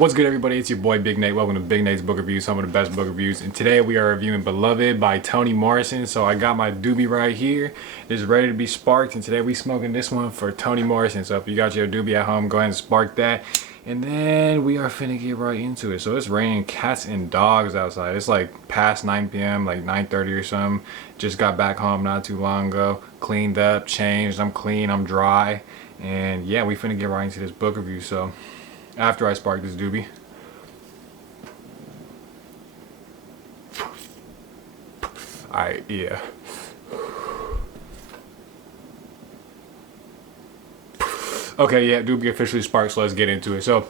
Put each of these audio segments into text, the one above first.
What's good, everybody? It's your boy Big Nate. Welcome to Big Nate's Book Reviews, some of the best book reviews. And today we are reviewing Beloved by Toni Morrison. So I got my doobie right here. It's ready to be sparked. And today we smoking this one for Toni Morrison. So if you got your doobie at home, go ahead and spark that. And then we are finna get right into it. So it's raining cats and dogs outside. It's like past 9 p.m., like 9:30 or something. Just got back home not too long ago. Cleaned up, changed. I'm clean, I'm dry. And yeah, we finna get right into this book review. So after I spark this doobie. Alright, yeah. Okay, yeah, doobie officially sparked, so let's get into it. So,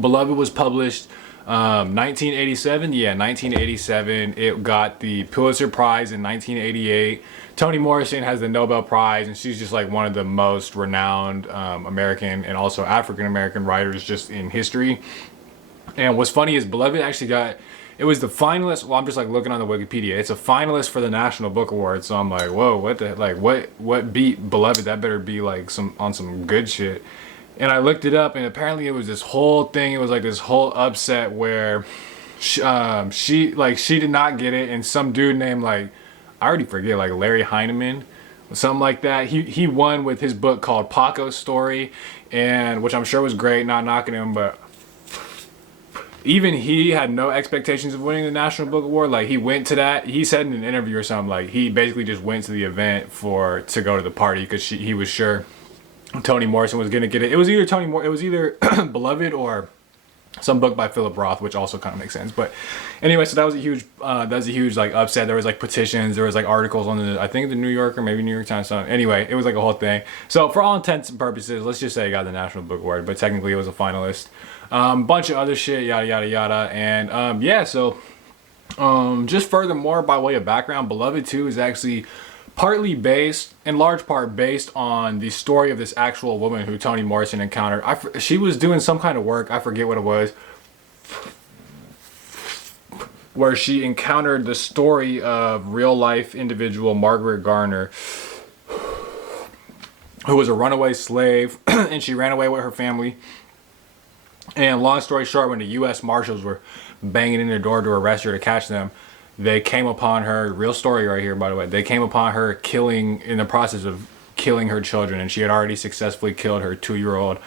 Beloved was published 1987. Yeah, 1987. It got the Pulitzer Prize in 1988. Toni Morrison has the Nobel Prize, and she's just like one of the most renowned American and also African American writers just in history. And what's funny is Beloved actually got, it was the finalist. Well, I'm just like looking on the Wikipedia. It's a finalist for the National Book Award. So I'm like, whoa, what the, like, what beat Beloved? That better be like some good shit. And I looked it up, and apparently it was this whole thing. It was like this whole upset where she did not get it, and some dude named, like, I already forget, like Larry Heineman, something like that. He won with his book called Paco's Story, and which I'm sure was great. Not knocking him, but even he had no expectations of winning the National Book Award. Like, he went to that. He said in an interview or something, like, he basically just went to the event to go to the party because he was sure Toni Morrison was gonna get it. It was either Beloved or some book by Philip Roth, which also kind of makes sense. But anyway, so that was a huge like upset. There was like petitions, there was like articles on I think the New Yorker, maybe New York Times. Anyway, it was like a whole thing. So for all intents and purposes, let's just say it got the National Book Award, but technically it was a finalist. Bunch of other shit, yada yada yada, and yeah. So just furthermore, by way of background, Beloved 2 is actually partly based, in large part based on the story of this actual woman who Toni Morrison encountered. She was doing some kind of work, I forget what it was, where she encountered the story of real life individual Margaret Garner, who was a runaway slave, and she ran away with her family. And long story short, when the U.S. Marshals were banging in their door to arrest her, to catch them, they came upon her, real story right here, by the way, they came upon her in the process of killing her children, and she had already successfully killed her 2-year-old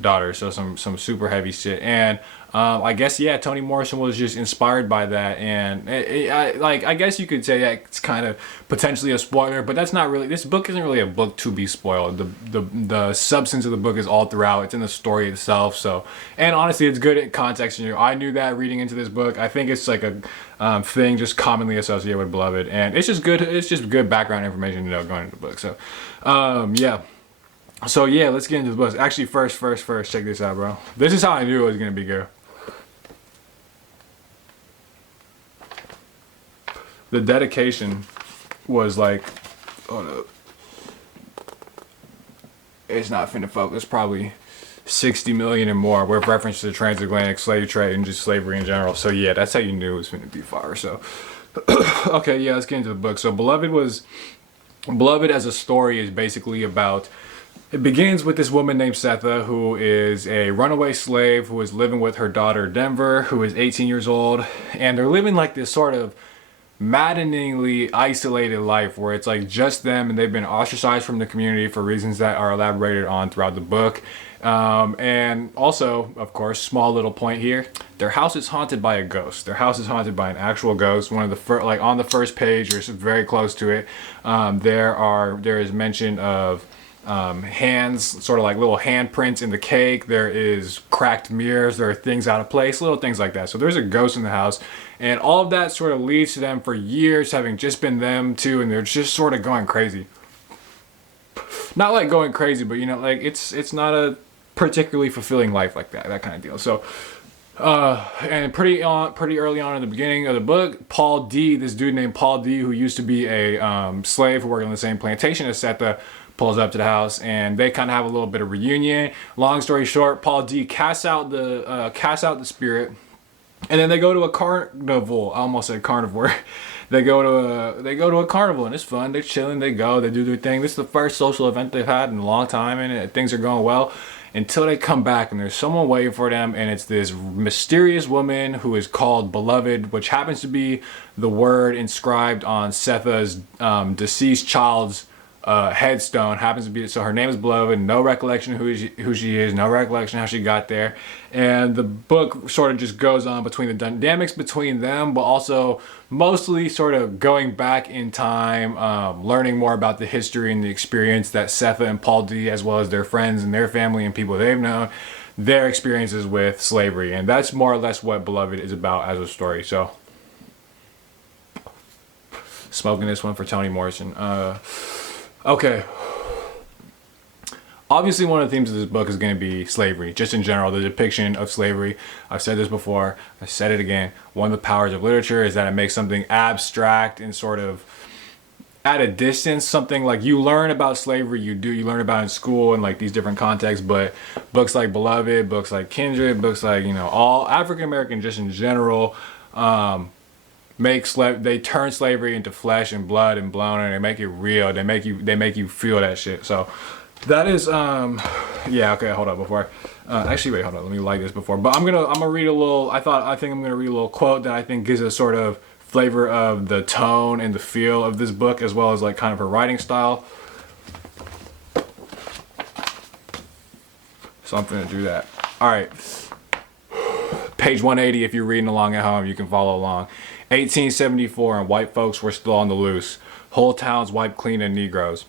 daughter. So some super heavy shit. And I guess, yeah, Toni Morrison was just inspired by that. And I guess you could say that it's kind of potentially a spoiler, but that's not really, this book isn't really a book to be spoiled. The substance of the book is all throughout. It's in the story itself. So, and honestly, it's good in context. I knew that reading into this book. I think it's like a thing just commonly associated with Beloved, and it's just good background information to know going into the book. So yeah. So yeah, let's get into the book. Actually, first, check this out, bro. This is how I knew it was gonna be good. The dedication was like, oh no, it's not finna focus. Probably 60 million and more with reference to the transatlantic slave trade and just slavery in general. So yeah, that's how you knew it was finna be fire. So okay, yeah, let's get into the book. So Beloved as a story is basically about, it begins with this woman named Setha, who is a runaway slave who is living with her daughter Denver, who is 18 years old, and they're living like this sort of maddeningly isolated life where it's like just them, and they've been ostracized from the community for reasons that are elaborated on throughout the book. And also, of course, small little point here, their house is haunted by a ghost. Their house is haunted by an actual ghost. One of the first, like on the first page or very close to it, there is mention of hands, sort of like little handprints in the cake. There is cracked mirrors. There are things out of place, little things like that. So there's a ghost in the house, and all of that sort of leads to them for years having just been them two, and they're just sort of going crazy. Not like going crazy, but like it's not a particularly fulfilling life like that kind of deal. So and pretty early on in the beginning of the book, Paul D, this dude named Paul D, who used to be a slave who worked on the same plantation as Setha, pulls up to the house, and they kind of have a little bit of reunion. Long story short, Paul D casts out the spirit, and then they go to a carnival. I almost said carnivore. They go to a carnival, and it's fun. They're chilling. They do their thing. This is the first social event they've had in a long time, and things are going well. until they come back and there's someone waiting for them, and it's this mysterious woman who is called Beloved, which happens to be the word inscribed on Setha's deceased child's headstone. Happens to be, so her name is Beloved. No recollection of who she is, no recollection how she got there. And the book sort of just goes on between the dynamics between them, but also mostly sort of going back in time, learning more about the history and the experience that Setha and Paul D, as well as their friends and their family and people they've known, their experiences with slavery. And that's more or less what Beloved is about as a story. So smoking this one for Toni Morrison. Okay. Obviously, one of the themes of this book is going to be slavery, just in general, the depiction of slavery. I've said this before, I said it again. One of the powers of literature is that it makes something abstract and sort of at a distance, something like you learn about slavery, you learn about in school and like these different contexts, but books like Beloved, books like Kindred, books like, you know, all African American just in general, they turn slavery into flesh and blood and bone, and they make it real. They make you feel that shit. So that is yeah, okay, hold up before actually wait, hold on, let me light this before. But I'm gonna read a little, I think I'm gonna read a little quote that I think gives a sort of flavor of the tone and the feel of this book, as well as like kind of her writing style. So I'm gonna do that. All right, page 180. If you're reading along at home, you can follow along. 1874, and white folks were still on the loose. Whole towns wiped clean of Negroes.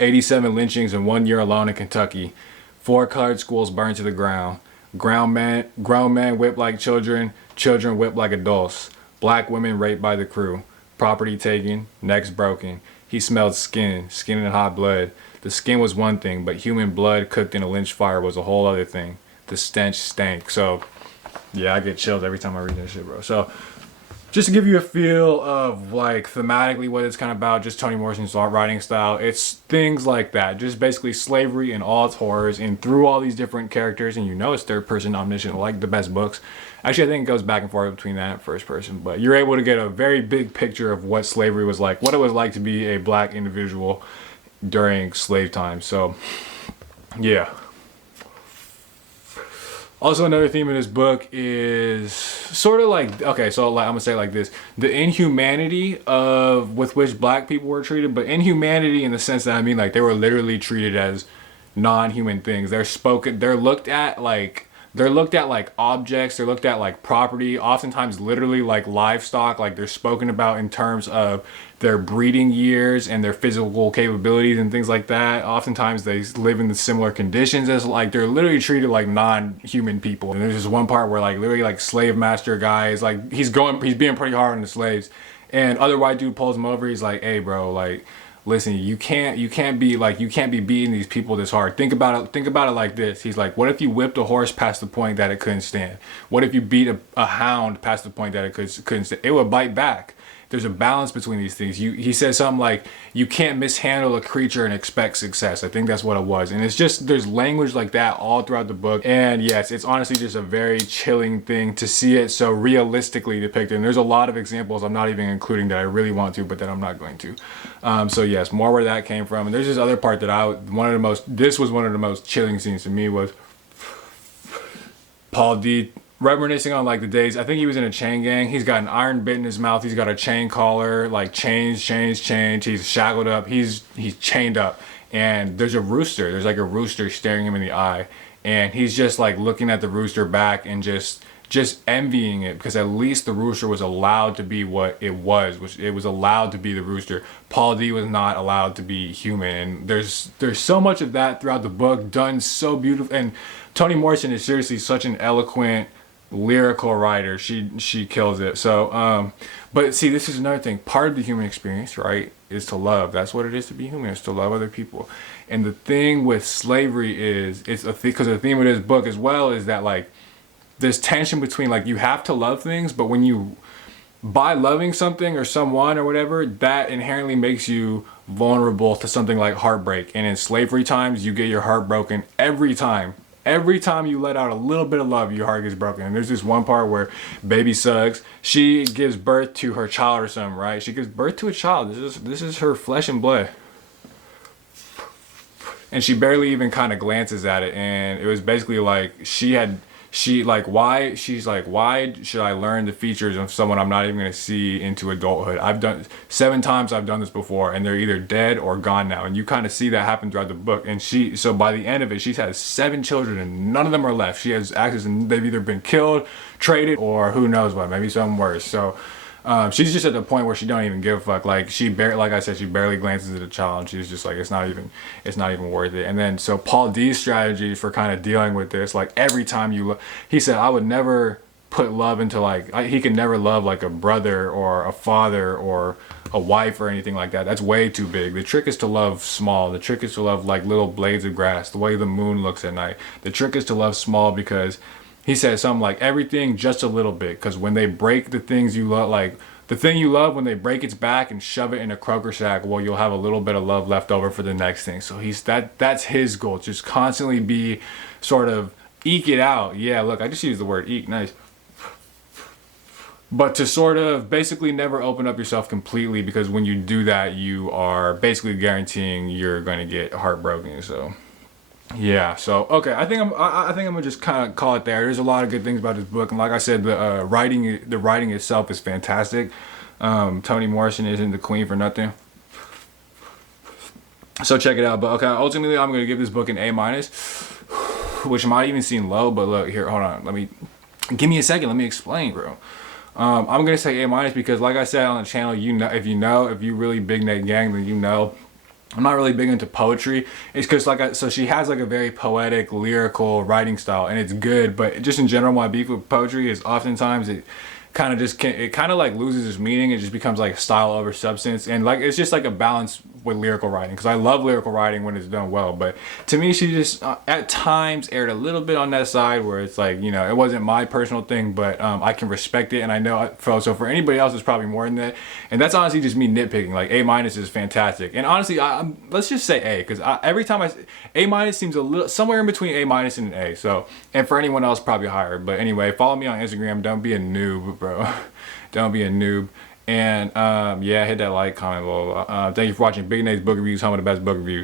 87 lynchings in 1 year alone in Kentucky. 4 colored schools burned to the ground. Grown men whipped like children. Children whipped like adults. Black women raped by the crew. Property taken. Necks broken. He smelled skin and hot blood. The skin was one thing, but human blood cooked in a lynch fire was a whole other thing. The stench stank. So, yeah, I get chills every time I read that shit, bro. So, just to give you a feel of like thematically what it's kind of about, just Toni Morrison's writing style, it's things like that. Just basically slavery and all its horrors, and through all these different characters, and you know it's third person omniscient, like the best books. Actually, I think it goes back and forth between that and first person, but you're able to get a very big picture of what slavery was like, what it was like to be a black individual during slave time. So, yeah. Also, another theme in this book is sort of like, okay, so like, I'm gonna say it like this: the inhumanity with which black people were treated, but inhumanity in the sense that, I mean, like, they were literally treated as non-human things. They're looked at like objects, they're looked at like property, oftentimes literally like livestock. Like, they're spoken about in terms of their breeding years and their physical capabilities and things like that. Oftentimes they live in the similar conditions as, like, they're literally treated like non-human people. And there's this one part where like literally like slave master guy is like, he's being pretty hard on the slaves, and other white dude pulls him over. He's like, hey bro, like, listen, you can't be beating these people this hard. Think about it like this. He's like, what if you whipped a horse past the point that it couldn't stand? What if you beat a hound past the point that it couldn't stand? It would bite back. There's a balance between these things. He says something like, you can't mishandle a creature and expect success. I think that's what it was. And it's just, there's language like that all throughout the book. And yes, it's honestly just a very chilling thing to see it so realistically depicted. And there's a lot of examples I'm not even including that I really want to, but that I'm not going to. So yes, more where that came from. And there's this other part that this was one of the most chilling scenes to me, was Paul D reminiscing on like the days, I think he was in a chain gang. He's got an iron bit in his mouth. He's got a chain collar, like chains. He's shackled up. He's chained up. And there's a rooster. There's like a rooster staring him in the eye. And he's just like looking at the rooster back and just envying it, because at least the rooster was allowed to be what it was, which it was allowed to be the rooster. Paul D was not allowed to be human. And there's so much of that throughout the book, done so beautiful. And Toni Morrison is seriously such an eloquent lyrical writer. She kills it. So but see, this is another thing. Part of the human experience, right, is to love. That's what it is to be human, is to love other people. And the thing with slavery is, because the theme of this book as well is that, like, there's tension between, like, you have to love things, but when you, by loving something or someone or whatever, that inherently makes you vulnerable to something like heartbreak. And in slavery times, you get your heart broken every time. Every time you let out a little bit of love, your heart gets broken. And there's this one part where Baby Suggs, she gives birth to her child or something, right? She gives birth to a child. This is her flesh and blood. and she barely even kind of glances at it. And it was basically like why should I learn the features of someone I'm not even going to see into adulthood? I've done 7 times, I've done this before, and they're either dead or gone now. And you kind of see that happen throughout the book. And so by the end of it, she's had 7 children and none of them are left. She has access, and they've either been killed, traded, or who knows what, maybe something worse. So she's just at the point where she don't even give a fuck. Like like I said, she barely glances at the child, and she's just like, it's not even worth it. And then so Paul D's strategy for kind of dealing with this, like every time you look, he said, I would never put love into he could never love like a brother or a father or a wife or anything like that. That's way too big. The trick is to love small. The trick is to love like little blades of grass, the way the moon looks at night. The trick is to love small, because he said something like everything just a little bit, because when they break the things you love, like the thing you love, when they break its back and shove it in a croaker sack, well, you'll have a little bit of love left over for the next thing. So that's his goal. Just constantly be sort of eke it out. Yeah, look, I just used the word eke. Nice. But to sort of basically never open up yourself completely, because when you do that, you are basically guaranteeing you're going to get heartbroken. So yeah, so okay, I think I'm gonna just kind of call it there. There's a lot of good things about this book, and like I said, the writing itself is fantastic. Toni Morrison isn't the queen for nothing, so check it out. But okay, ultimately, I'm gonna give this book an A-, which might even seem low. But look here, hold on, give me a second. Let me explain, bro. I'm gonna say A- because, like I said on the channel, if you really big Nate gang, then you know. I'm not really big into poetry. It's because so she has like a very poetic, lyrical writing style, and it's good. But just in general, my beef with poetry is oftentimes it kind of like loses its meaning. It just becomes like style over substance, and like it's just like a balance with lyrical writing, because I love lyrical writing when it's done well. But to me, she just at times erred a little bit on that side, where it's like, you know, it wasn't my personal thing, but I can respect it, and I know so for anybody else it's probably more than that. And that's honestly just me nitpicking. Like A- is fantastic, and honestly let's just say A, because every time A- seems a little somewhere in between A- and an A. So, and for anyone else probably higher. But anyway, follow me on Instagram. Don't be a noob, bro. Don't be a noob. And yeah, hit that like, comment, blah, blah, blah. Thank you for watching Big Nate's Book Reviews, home of the best book reviews.